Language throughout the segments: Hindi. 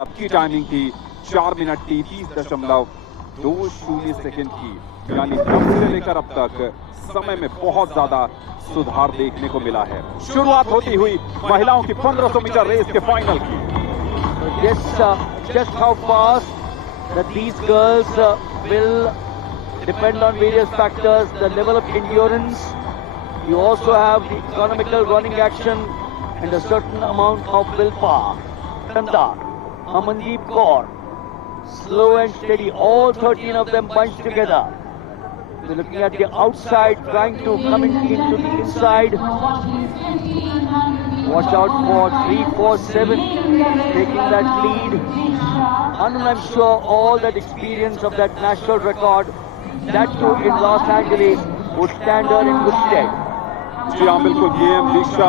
आपकी टाइमिंग थी 4 मिनट 33.20 सेकंड की, यानी तब से लेकर अब तक समय में बहुत ज्यादा सुधार देखने को मिला है। शुरुआत होती हुई महिलाओं की 1500 मीटर रेस के फाइनल की। Just how fast that these girls will depend on various factors, the level of endurance. You also have the economical running action and a certain amount of willpower. Chanda, Amandeep Kaur, slow and steady, all 13 of them bunched together. They're looking at the outside, trying to come into the inside. Watch out for 3, 4, 7 taking that lead. And I'm sure all that experience of that national record, that too in Los Angeles, would stand her in good stead. जी हाँ, बिल्कुल। KM दीक्षा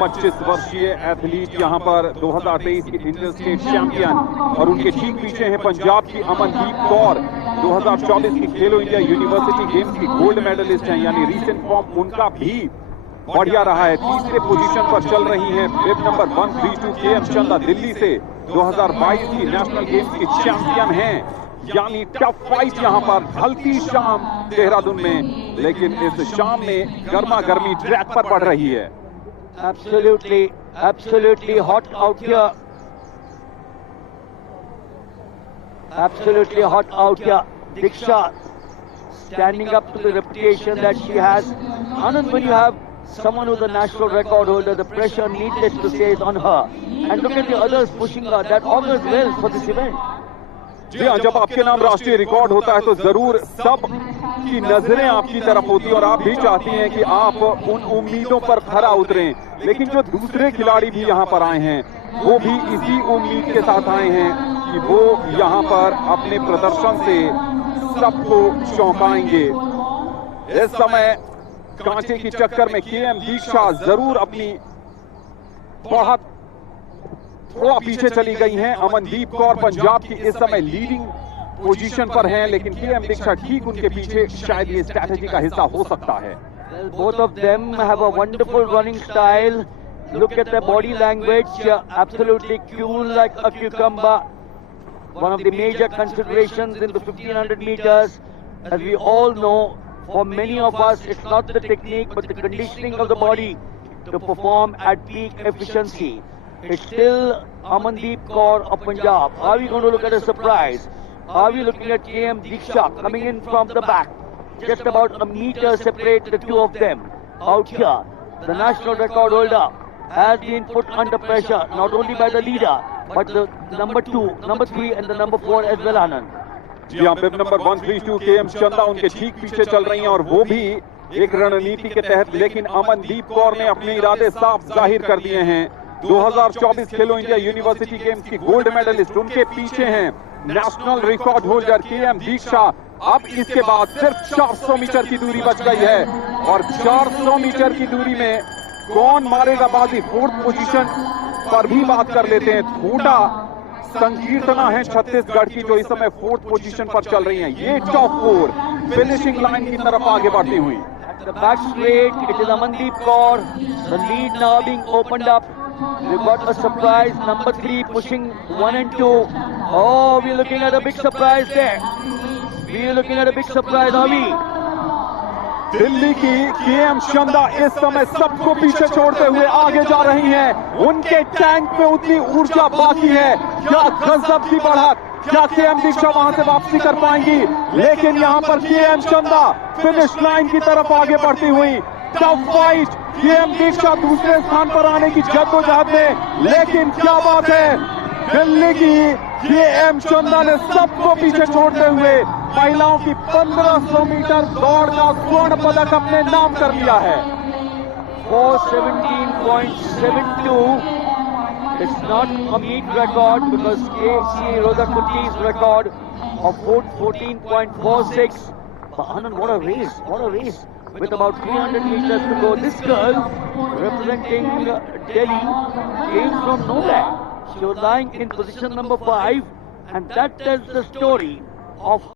25 वर्षीय एथलीट, यहाँ पर 2023 की इंटरस्टेट चैंपियन, और उनके ठीक पीछे हैं पंजाब की अमनदीप कौर, 2024 की खेलो इंडिया यूनिवर्सिटी गेम्स की गोल्ड मेडलिस्ट हैं, यानी रीसेंट फॉर्म उनका भी बढ़िया रहा है। तीसरे पोजीशन पर चल रही हैं बिब नंबर 132 KM चंदा, दिल्ली से 2022 की नेशनल गेम्स की चैंपियन हैं। यानी टफ फाइट यहाँ पर ढलती शाम देहरादून में, लेकिन इस शाम में गर्मा गर्मी ट्रैक पर बढ़ रही है। Absolutely hot out here. Absolutely hot out here. Diksha standing up to the reputation that she has. Anand, when you have someone who's a national record holder, the pressure, needless to say, is on her. And look at the others pushing her. That augurs well for this event. जी हाँ, जब आपके नाम राष्ट्रीय रिकॉर्ड होता है तो जरूर सब की नजरें आपकी तरफ होती है और आप भी चाहती हैं कि आप उन उम्मीदों पर खरा उतरें। लेकिन जो दूसरे खिलाड़ी भी यहाँ पर आए हैं, वो भी इसी उम्मीद के साथ आए हैं कि वो यहाँ पर अपने प्रदर्शन से सबको चौंकाएंगे। इस समय कांटे की चक्कर में KM दीक्षा जरूर अपनी बहुत थोड़ा पीछे चली गई हैं। अमनदीप कौर पंजाब की इस समय लीडिंग पोजीशन पर हैं, लेकिन KM दीक्षा ठीक उनके पीछे, शायद ये स्ट्रैटेजी का हिस्सा हो सकता है। Well, both of them have a wonderful running style. Look at their body language, absolutely cool like a cucumber. One of the major considerations in the 1500 meters, as we all know, for many of us, it's not the technique, but the conditioning of the body to perform at peak efficiency. It's still Amandeep Kaur of Punjab. Are we going to look at a surprise? Are we looking at KM Diksha coming in from the back? Just about a meter separate the two of them. Out here, the national record holder has been put under pressure, not only by the leader, but the number 2, number 3 and the number 4 as well, Anand. जी हाँ, बिब नंबर 132 KM चंदा उनके ठीक पीछे चल रही हैं, और वो भी एक रणनीति के तहत। लेकिन अमनदीप कौर ने अपने इरादे साफ जाहिर कर दिए हैं। 2024 खेलो इंडिया यूनिवर्सिटी गेम्स की गोल्ड मेडलिस्ट, उनके पीछे हैं नेशनल रिकॉर्ड होल्डर KM दीक्षा। अब इसके बाद सिर्फ 400 मीटर की दूरी बच गई है, और 400 मीटर की दूरी में कौन मारेगा बाजी। फोर्थ पोजीशन पर भी बात कर लेते हैं। छोटा संकीर्तना है छत्तीसगढ़ की, जो इस समय फोर्थ पोजीशन पर चल रही हैं। ये टॉप 4 फिनिशिंग लाइन की तरफ आगे बढ़ती हुई। The back straight, it is Amandeep Kaur. The lead now being opened up. We've got a surprise, number 3 pushing 1 and 2. Oh, we're looking at a big surprise there. We're looking at a big surprise, are we? Delhi की KM चंदा इस समय सबको पीछे छोड़ते हुए आगे जा रही हैं। उनके टैंक में उतनी ऊर्जा बाकी है। क्या गजब की बढ़त, क्या KM दीक्षा वहां से वापसी कर पाएंगी? लेकिन यहां पर KM चंदा फिनिश लाइन की तरफ आगे बढ़ती हुई। टफ फाइट, KM दीक्षा दूसरे स्थान पर आने की जद्दोजहद में, लेकिन क्या बात है, दिल्ली की KM चंदा ने सबको पीछे छोड़ते हुए महिलाओं की 1500 मीटर दौड़ का स्वर्ण पदक अपने नाम कर लिया है। 4:17.72. It's not a meet record because KC Rosa Kutti's record of 4:14.46. But Anand, what a race! What a race! With about 300 meters to go, this girl representing Delhi came from nowhere. She was lying in position number 5, and that tells the story of